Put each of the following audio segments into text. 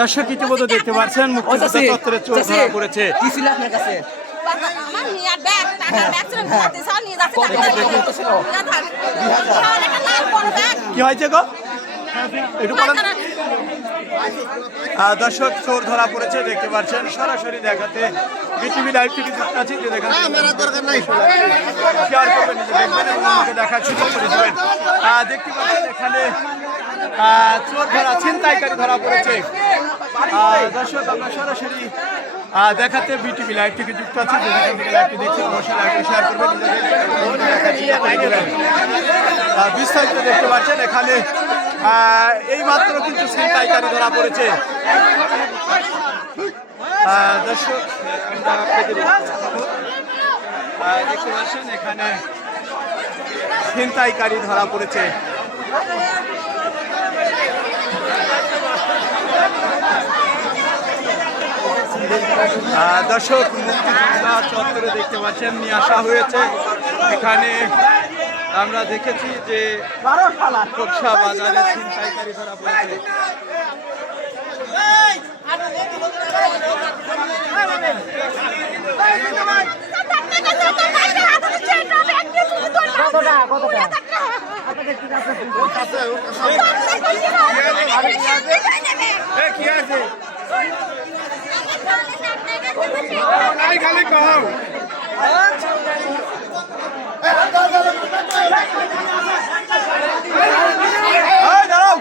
দর্শক ইতিমধ্যে দেখতে পাচ্ছেন মুক্তিযোদ্ধা চত্বরে চোর ধরা পড়েছে। কি হয়েছে গো একটু বলেন। দর্শক চোর ধরা পড়েছে দেখতে পাচ্ছেন, সরাসরি দেখাতে বিটিভি লাইভ থেকে যুক্ত আছি। যে দেখেন শেয়ার করবেন, দেখবেন এবং আমাকে দেখার সুযোগ করে দেবেন। দেখতে পাচ্ছেন এখানে চোর ধরা ছিনতাইকারী ধরা পড়েছে। দর্শক আমরা সরাসরি দেখাতে বিটিভি লাইভ থেকে যুক্ত আছি। যে যেখান থেকে লাইভটি দেখছেন অবশ্যই লাইভটি শেয়ার করবেন, বিস্তারিত দেখতে পাচ্ছেন। এখানে এই মাত্র কিন্তু ছিনতাইকারী ধরা পড়েছে। দর্শক দেখতে পাচ্ছেন এখানে ছিনতাইকারী ধরা পড়েছে। দর্শক মুক্তিযোদ্ধা চত্বরে দেখতে পাচ্ছেন নিয়ে আসা হয়েছে। এখানে আমরা দেখেছি যে কোকসা বাজারে ছিনতাইকারী ধরা পড়েছে। খালি কম দাঁড়াও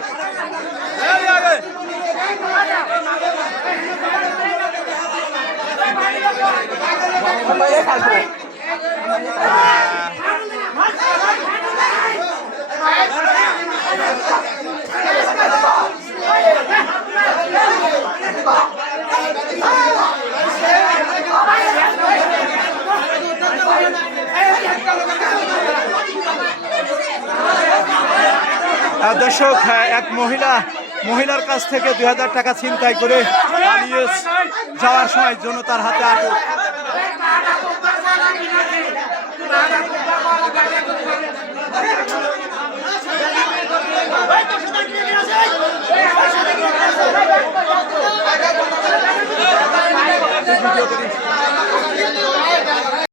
দর্শক এক মহিলার কাছ থেকে 2000 টাকা ছিনতাই করে পালিয়ে যাওয়ার সময় জনতার হাতে আটক।